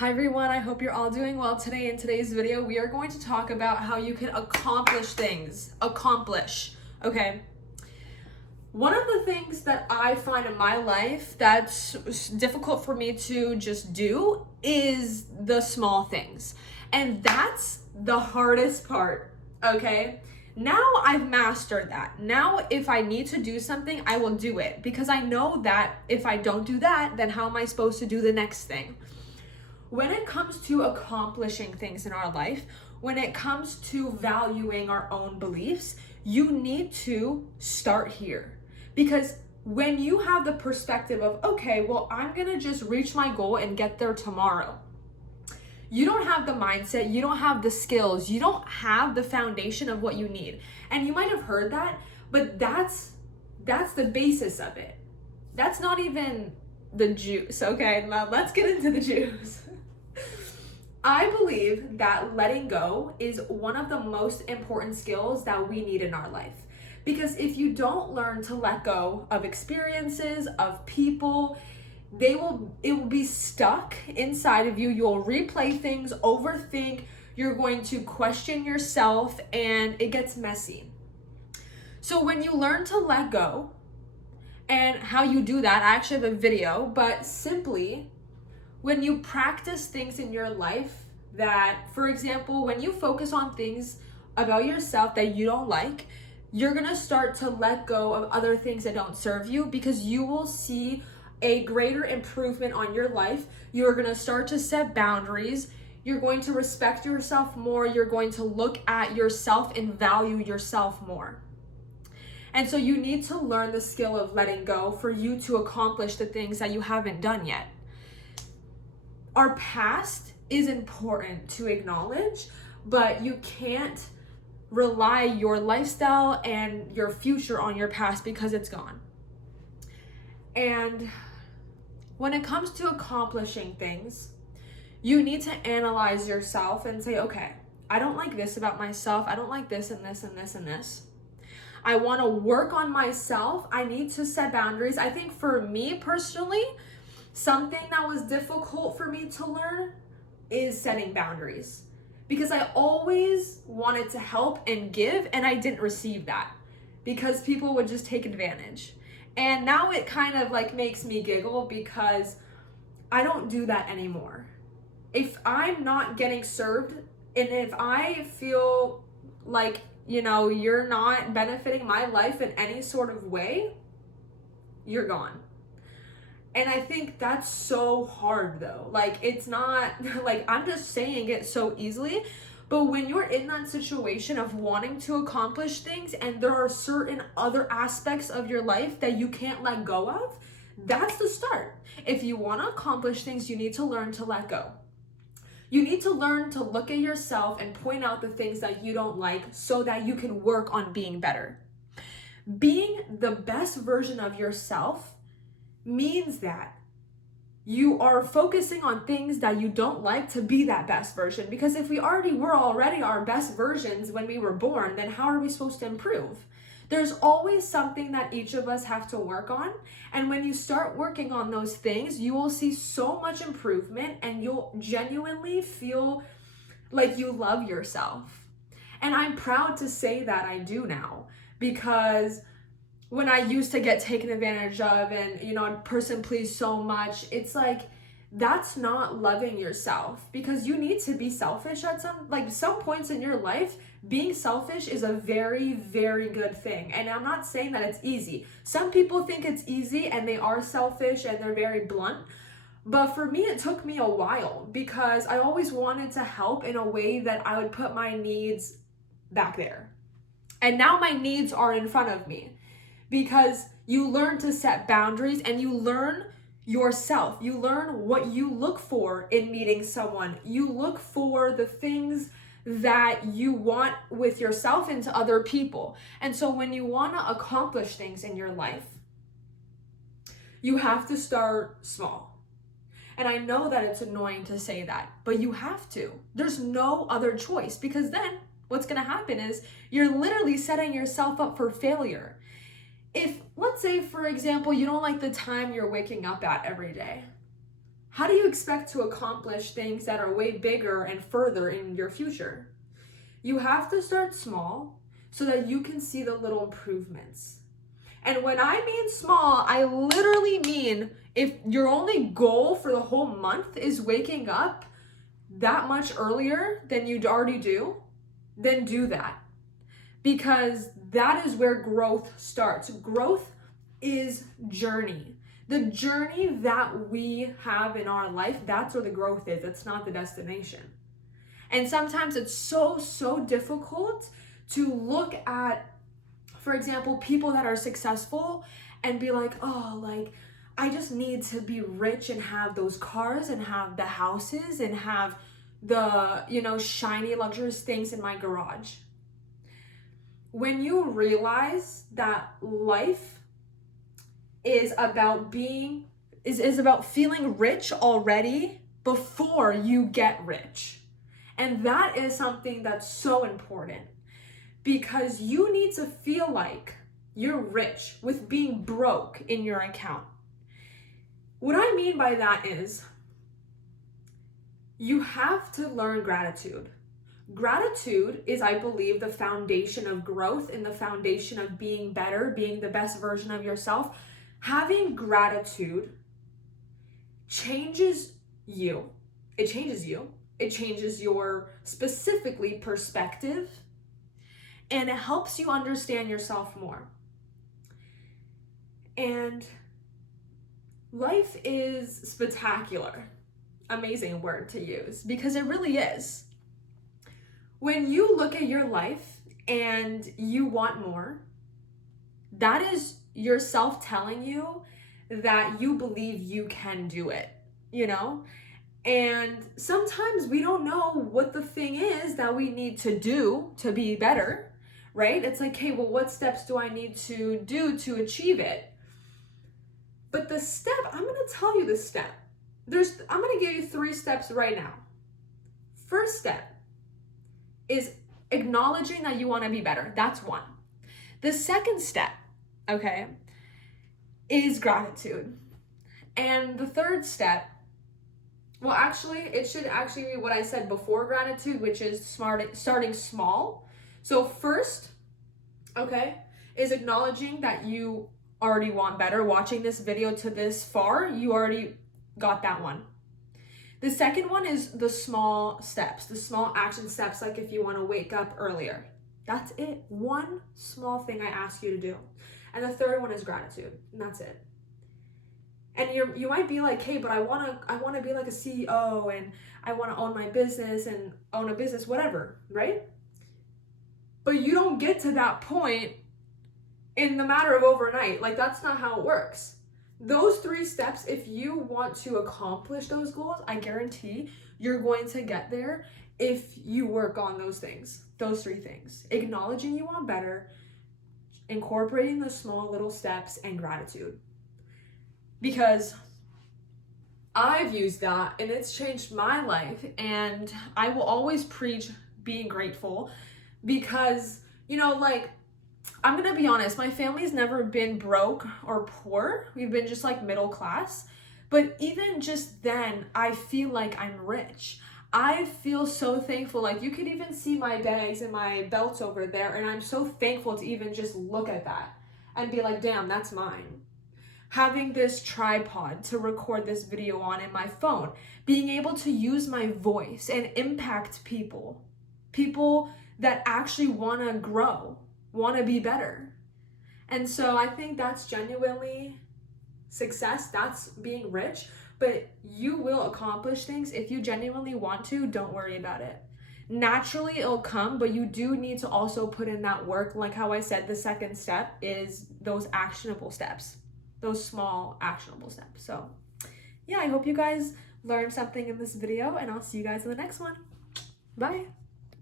Hi everyone, I hope you're all doing well today. In today's video, we are going to talk about how you can accomplish things. Okay? One of the things that I find in my life that's difficult for me to just do is the small things. And that's the hardest part, okay? Now I've mastered that. Now if I need to do something, I will do it because I know that if I don't do that, then how am I supposed to do the next thing? When it comes to accomplishing things in our life, when it comes to valuing our own beliefs, you need to start here. Because when you have the perspective of, okay, well, I'm gonna just reach my goal and get there tomorrow, you don't have the mindset, you don't have the skills, you don't have the foundation of what you need. And you might have heard that, but that's the basis of it. That's not even the juice, okay? Now let's get into the juice. I believe that letting go is one of the most important skills that we need in our life. Because if you don't learn to let go of experiences, of people, it will be stuck inside of you. You'll replay things, overthink, you're going to question yourself, and it gets messy. So when you learn to let go, and how you do that, I actually have a video, but simply when you practice things in your life that, for example, when you focus on things about yourself that you don't like, you're gonna start to let go of other things that don't serve you because you will see a greater improvement on your life. You're gonna start to set boundaries. You're going to respect yourself more. You're going to look at yourself and value yourself more. And so you need to learn the skill of letting go for you to accomplish the things that you haven't done yet. Our past is important to acknowledge, but you can't rely your lifestyle and your future on your past because it's gone. And when it comes to accomplishing things, you need to analyze yourself and say, okay, I don't like this about myself. I don't like this and this and this and this. I want to work on myself. I need to set boundaries. I think for me personally, something that was difficult for me to learn is setting boundaries because I always wanted to help and give and I didn't receive that because people would just take advantage. And now it kind of like makes me giggle because I don't do that anymore. If I'm not getting served and if I feel like, you're not benefiting my life in any sort of way, you're gone. And I think that's so hard though. Like, it's not like I'm just saying it so easily, but when you're in that situation of wanting to accomplish things and there are certain other aspects of your life that you can't let go of, that's the start. If you want to accomplish things, you need to learn to let go. You need to learn to look at yourself and point out the things that you don't like so that you can work on being better. Being the best version of yourself means that you are focusing on things that you don't like to be that best version. Because if we were already our best versions when we were born, then how are we supposed to improve? There's always something that each of us have to work on. And when you start working on those things, you will see so much improvement and you'll genuinely feel like you love yourself. And I'm proud to say that I do now because when I used to get taken advantage of and, person please so much, it's like, that's not loving yourself because you need to be selfish at some points in your life. Being selfish is a very, very good thing. And I'm not saying that it's easy. Some people think it's easy and they are selfish and they're very blunt. But for me, it took me a while because I always wanted to help in a way that I would put my needs back there. And now my needs are in front of me because you learn to set boundaries and you learn yourself. You learn what you look for in meeting someone. You look for the things that you want with yourself and to other people. And so when you want to accomplish things in your life, you have to start small. And I know that it's annoying to say that, but you have to. There's no other choice because then what's going to happen is you're literally setting yourself up for failure. If, let's say, for example, you don't like the time you're waking up at every day, how do you expect to accomplish things that are way bigger and further in your future? You have to start small so that you can see the little improvements. And when I mean small, I literally mean if your only goal for the whole month is waking up that much earlier than you'd already do, then do that. Because that is where growth starts. Growth is journey. The journey that we have in our life, that's where the growth is. It's not the destination. And sometimes it's so difficult to look at, for example, people that are successful and be like, oh, like, I just need to be rich and have those cars and have the houses and have the, shiny, luxurious things in my garage. When you realize that life is about is about feeling rich already before you get rich. And that is something that's so important, because you need to feel like you're rich with being broke in your account. What I mean by that is you have to learn gratitude. Gratitude is, I believe, the foundation of growth and the foundation of being better, being the best version of yourself. Having gratitude changes you. It changes you. It changes your specifically perspective, and it helps you understand yourself more. And life is spectacular. Amazing word to use, because it really is. When you look at your life and you want more, that is yourself telling you that you believe you can do it, And sometimes we don't know what the thing is that we need to do to be better, right? It's like, hey, well, what steps do I need to do to achieve it? But the step, I'm going to tell you the step. I'm going to give you 3 steps right now. First step is acknowledging that you want to be better. That's 1. The second step, okay, is gratitude. And the third step, well, actually, it should actually be what I said before gratitude, which is starting small. So first, okay, is acknowledging that you already want better. Watching this video to this far, you already got that one. The second one is the small steps, the small action steps, like if you want to wake up earlier. That's it. 1 small thing I ask you to do. And the third one is gratitude, and that's it. And you might be like, hey, but I want to be like a CEO, and I want to own my business and own a business, whatever, right? But you don't get to that point in the matter of overnight. Like, that's not how it works. Those 3 steps, if you want to accomplish those goals, I guarantee you're going to get there if you work on those things, those 3 things. Acknowledging you want better, incorporating the small little steps, and gratitude. Because I've used that and it's changed my life, and I will always preach being grateful because, I'm gonna be honest, my family's never been broke or poor. We've been just like middle class. But even just then, I feel like I'm rich. I feel so thankful. Like, you could even see my bags and my belts over there, and I'm so thankful to even just look at that and be like, damn, that's mine. Having this tripod to record this video on in my phone, being able to use my voice and impact people that actually want to grow, want to be better. And so I think that's genuinely success. That's being rich. But you will accomplish things if you genuinely want to. Don't worry about it. Naturally, it'll come, but you do need to also put in that work. Like how I said, the second step is those actionable steps, those small actionable steps. So yeah, I hope you guys learned something in this video, and I'll see you guys in the next one. Bye.